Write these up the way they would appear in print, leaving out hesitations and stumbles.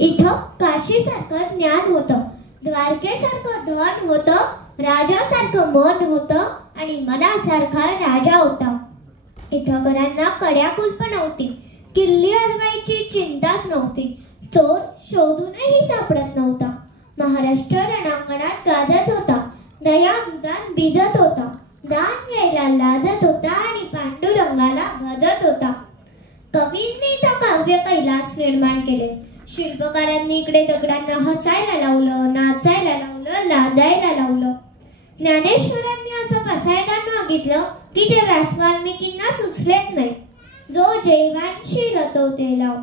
इथं काशीसारखं ज्ञान होतं, द्वारकेसारखं धन होतं, राजासारखं मन होतं आणि मनासारखा राजा होता. इथं घरांना कड्या कुलप नव्हती, किल्ली हरवायची चिंताच नव्हती, चोर शोधूनही सापडत नव्हता. महाराष्ट्र रणांगणात गाजत होता, दयानुदान भिजत होता, दान घ्यायला लाजत होता आणि पांडुरंगाला भजत होता. कवींनी तर काव्य कैलास निर्माण केले. शिल्पकारांनी इकडे दगडांना हसायला लावलं, नाचायला लावलं, लाजायला लावलं. ज्ञानेश्वरांनी असं बसायला मागितलं की ते व्यास वाल्मिकींना सुचलेच नाही. जो जैवांशी रतवते लाव.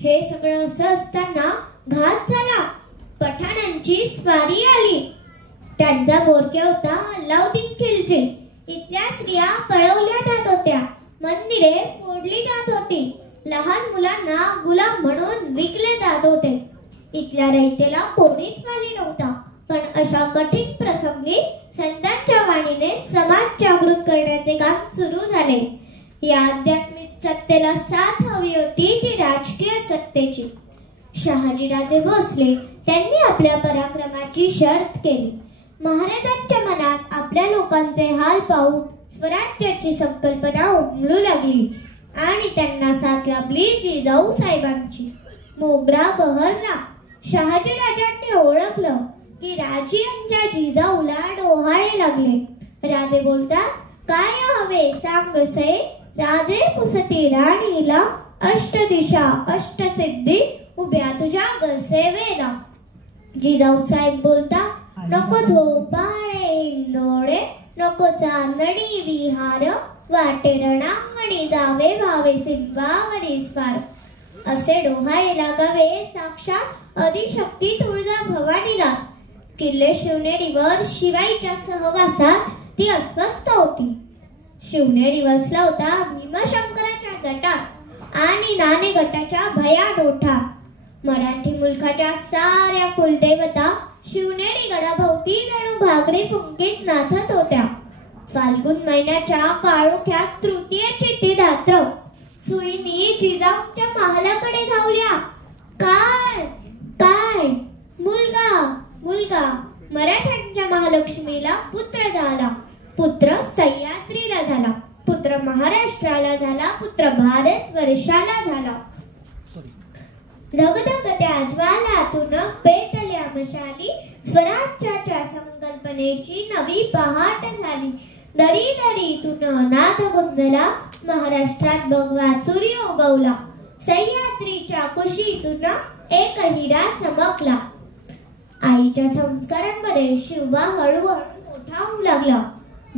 हे सगळं असं असताना घात झाला. पठाणांची स्वारी आली. त्यांचा बोरक्या होता अल्लाउद्दीन खिलजी. इथल्या स्त्रिया पळवल्या जात होत्या, मंदिरे फोडली जात होती, लहान मुलांना गुलाम म्हणून विकले जात होते. इथल्या रयतेला कोणीच वाली नव्हता. पण अशा कठीण प्रसंगी संतांच्या वाणीने समाज जागृत करण्याचे काम सुरू झाले. या आध्यात्मिक सत्तेला साथ हवी होती ती राजकीय सत्तेची. शहाजीराजे भोसले त्यांनी आपल्या पराक्रमाची शर्त केली. महाराजांच्या मनात आपल्या लोकांचे हाल पाहून स्वराज्याची संकल्पना उमलू लागली आणि त्यांना साथ लाभली जिजाऊ साहेबांची. मोगरा बहरला. शहाजीराजांनी ओळखलं की राजी आमच्या जिजाऊला डोहाळे लागले. राजे बोलतात, काय हवे सांग से, राजे पुसती राणीला, अष्टदिशा अष्टसिद्धी उभ्या तुझ्या गसेवेला. जिजाऊ साहेब बोलतात, नको झोपाळे हिंदोडे, नको चांदणी विहार, वाटे रणांगणी जावे व्हावे सिंहावरी स्वार. असे डोहाळे लागावे साक्षात आदिशक्ती तुळजा भवानीला. किल्ले शिवनेरीवर शिवाईच्या सहवासात ती अस्वस्थ होती. शिवनेरी वसला होता भीमशंकराच्या गटात आणि नाणे गटाच्या भयात ओठात. मराठी मुलखाच्या साऱ्या कुलदेवता शिवनेरी गडाभोवती जणू भागरी फुंकीत नाचत होत्या. फाल्गुन महिन्याच्या काळोख्यात तृतीयेची ती रात्र. सुईनी जिजाऊच्या महालाकडे धावल्या. काय काय, मुलगा मुलगा. मराठ्यांच्या महालक्ष्मीला पुत्र झाला. पुत्र सह्याद्रीला झाला. पुत्र महाराष्ट्राला झाला. पुत्र भारत वर्षाला झाला. धगधगत्या ज्वालातून पेटल्या मशाली. स्वराज्याच्या संकल्पनेची नवी पहाट झाली. दरी दरीतून नाद गुंजला. महाराष्ट्रात भगवा सूर्य उगवला. सह्याद्रीच्या कुशीतून एक हिरा चमकला. आईच्या संस्कारांमध्ये शिवबा हळूहळू मोठा होऊ लागला.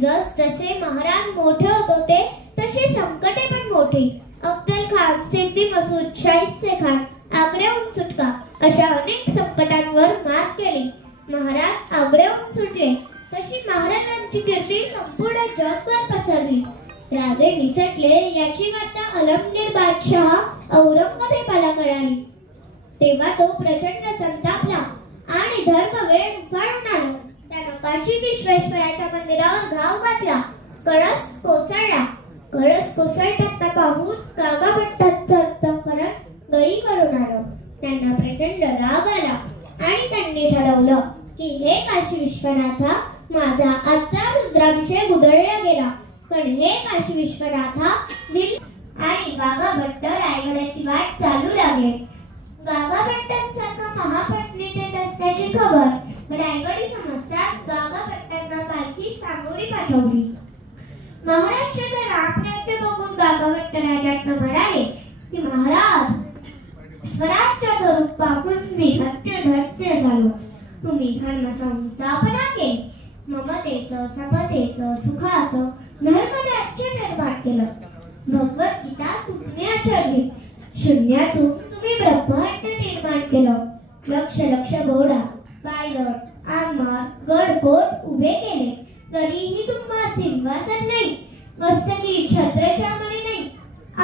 जस जसे महाराज मोठे होत होते तसे संकटे पण मोठी. अफजल खान, सिद्दी मसूद, शाहिस्ते खान, आग्र्याहून सुटका अशा अनेक संकटांवर मात केली. महाराज आग्र्याहून सुटले तशी महाराजांची कीर्ती संपूर्ण जगभर पसरली. राजे निसटले याची वार्ता अलमगीर बादशाह औरंगजेबाला कळाली. तेव्हा तो प्रचंड संतापला आणि धर्मवेळ उफाळून आला. त्यानं काशी विश्वेश्वराच्या मंदिरावर घाव घातला. कळस कोसळला. कळस कोसळताना पाहून कागा भट्टांचा करत गई करून आलो. त्यांना प्रचंड राग आला आणि त्यांनी ठरवलं की हे काशी विश्वनाथा, माझा आजचा रुद्राभिषेक उधळला गेला, पण हे काशी विश्वनाथा दिल आणि गागा भट्ट रायगडाची वाट चालू लागले. गागा भट्टांसारखा महापंडित असल्याची खबर रायगडी समजतात गागा भट्टांना पालखी सांगोरी पाठवली. महाराष्ट्राचं रामराज्य बघून गागा भट्ट राजांना म्हणाले की महाराज, स्वराज्याचं रूप पाहून मी धन्य झालो. तुम्ही धर्म संस्थापना केली. ममतेचं, समतेचं, सुखाचं धर्मराज्य निर्माण केलं. भगवद्गीता तुम्ही आचरली. शून्यातून तुम्ही ब्रह्मांड निर्माण केलं. लक्ष लक्ष घोडा, पायदळ, आरमार, गडकोट उभे केले. तरीही तुम्हा सिंहासन नाही. मस्तकी छत्रछामणी नाही.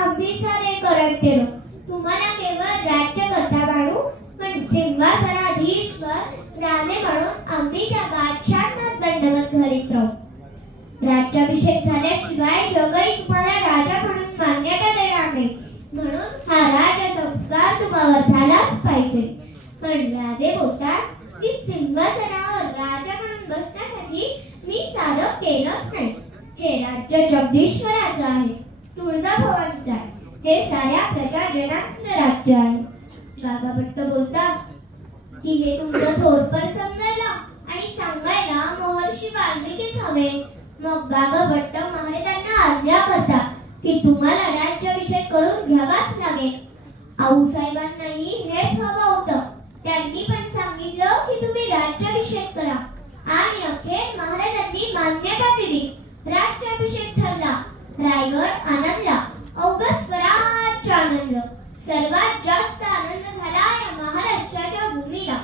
आम्ही सारे करण केलं. तुम्हाला केवळ राज्यकर्ता मानू, पण सिंहासनाधीश्वर राणे म्हणून आम्ही त्या बादशाहांना दंडवत घालीत राहू. राज्याभिषेक झाल्याशिवाय जगही तुम्हाला राजा म्हणून मान्यता देणार नाही. म्हणून हा राजसंस्कार तुम्हावर झालाच पाहिजे. पण राजे बोलतात की सिंहासनावर राजा म्हणून बसण्यासाठी मी सारं केलंच नाही. हे राज्य जगदीश्वराचं आहे, तुळजाभवानीचं आहे. हे साऱ्या प्रजाजनांचं राज्य आहे. गागाभट्ट बोलतात की हे तुमचं थोरपर समजायला आणि सांगायला महर्षी वाल्मिकीच हवे. मग गागाभट्ट महाराजांना आज्ञा करतात की तुम्हाला राज्याभिषेक करून घ्यावाच लागेल. आऊसाहेबांनाही हेच हवं होतं. त्यांनी पण सांगितलं की तुम्ही राज्याभिषेक करा आणि अखेर महाराजांनी मान्यता दिली. राज्याभिषेक ठरला. रायगड आनंदला. अवघं स्वराज्य आनंद. सर्वात जास्त आनंद झाला या महाराष्ट्राच्या भूमीला.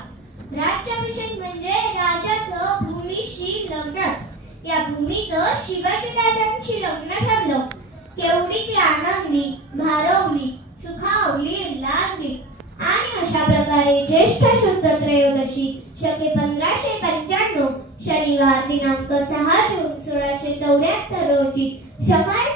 राज्याभिषेक म्हणजे राजाचं भूमीशी लग्नच. या भूमीचं शिवाजी राजांशी लग्न ठरलं. केवढी ती आनंदली, भारावली, सुखावली, लाजली. आणि अशा प्रकारे ज्येष्ठ शुद्ध त्रयोदशी शके 1595 शनिवार दिनांक 6 जून 1674 रोजी सकाळी